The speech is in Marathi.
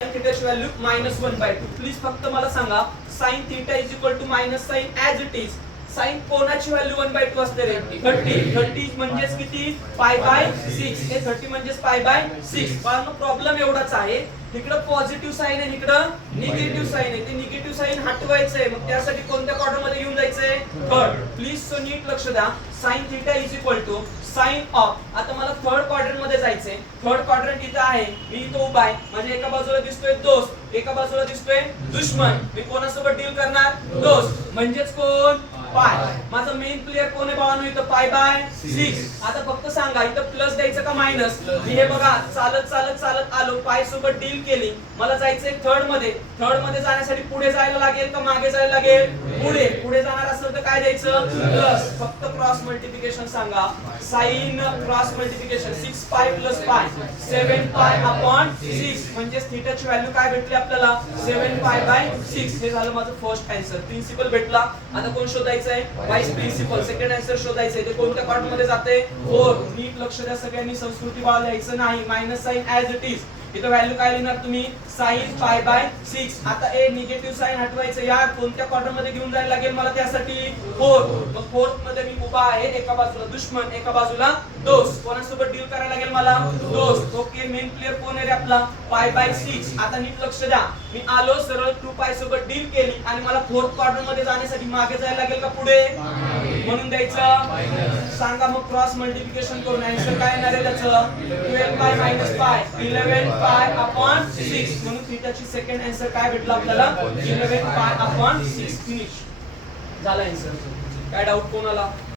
थीटाची व्हॅल्यू -1/2. प्लीज फक्त मला सांगा sin theta is equal to minus sine as it is. Sine कोणाची व्हॅल्यू 1/2 असते रे? 30 म्हणजेच किती? π/6. हे 30 म्हणजेच π/6. पण प्रॉब्लेम एवढाच आहे, इकडे पॉझिटिव्ह साइन आहे, इकडे निगेटिव्ह साइन आहे. ते निगेटिव्ह साइन हटवायचंय, मग त्यासाठी कोणत्या क्वाड्रंट मध्ये घेऊन जायचंय? थर्ड. प्लीज सो नीट लक्ष द्या. sin theta is equal to sine of. आता मला थर्ड क्वाड्रंट मध्ये जायचंय. थर्ड क्वाड्रंट इथं आहे, मी इथं उभा आहे. म्हणजे एका बाजूला दिसतोय दोस्त, एका बाजूला दिसतोय दुश्मन. मी कोणासोबत डील करणार? दोस्त. म्हणजेच कोण? पाय. माझा मेन प्लेयर कोण आहे भावांनो? इथं π/6. आता फक्त सांगा इथं प्लस द्यायचं का मायनस? मी हे बघा चालत चालत चालत आलो, पाय सोबत डील केली. मला जायचंय थर्ड मध्ये. थर्ड मध्ये जाण्यासाठी पुढे जायला लागेल का मागे जायला लागेल? पुढे. पुढे जाणार असेल तर काय द्यायचं? प्लस. फक्त क्रॉस मल्टिप्लिकेशन सांगा. साइन क्रॉस मल्टिप्लिकेशन 6π + π 7π/6 म्हणजे थीटाची व्हॅल्यू काय भेटली आपल्याला? 7π/6. हे झालं माझं फर्स्ट आन्सर. प्रिन्सिपल भेटला. आता कोण शोधायचं आहे? Vice principal. सेकंड आन्सर शोधायचं आहे. ते कोणत्या क्वाड्रंट मध्ये जाते? 4. नीट लक्ष द्या सगळ्यांनी, संस्कृती बाळ लिहायचं नाही. Minus sine as it is. इथं व्हॅल्यू काय लिहिणार तुम्ही? sin π/6. आता ए निगेटिव्ह साइन हटवायचं यार. कोणत्या क्वाड्रंट मध्ये घेऊन जायला लागेल मला त्यासाठी? 4. मग फोर्थ मध्ये मी उभा आहे, एका बाजूला दुश्मन, एका बाजूला दोस्त. कोणासोबत डील करायला लागेल मला? दोस्त. ओके, मेन प्लेयर कोण आहे रे आपला? π/6. आता नीट लक्ष द्या. मी आलो, सरळ 2π सोबत डील केली आणि मला फोर्थ क्वाड्रंट मध्ये जाण्यासाठी मागे जायला लागेल का पुढे? म्हणून द्यायचं. सांगा मग क्रॉस मल्टिप्लिकेशन करून आन्सर काय येणार आहे त्याचं? 12π - π 11π/6. म्हणून थीटाची सेकंड आन्सर काय भेटला आपल्याला? 11π/6. फिनिश झाला आन्सर. काय डाऊट कोणाला?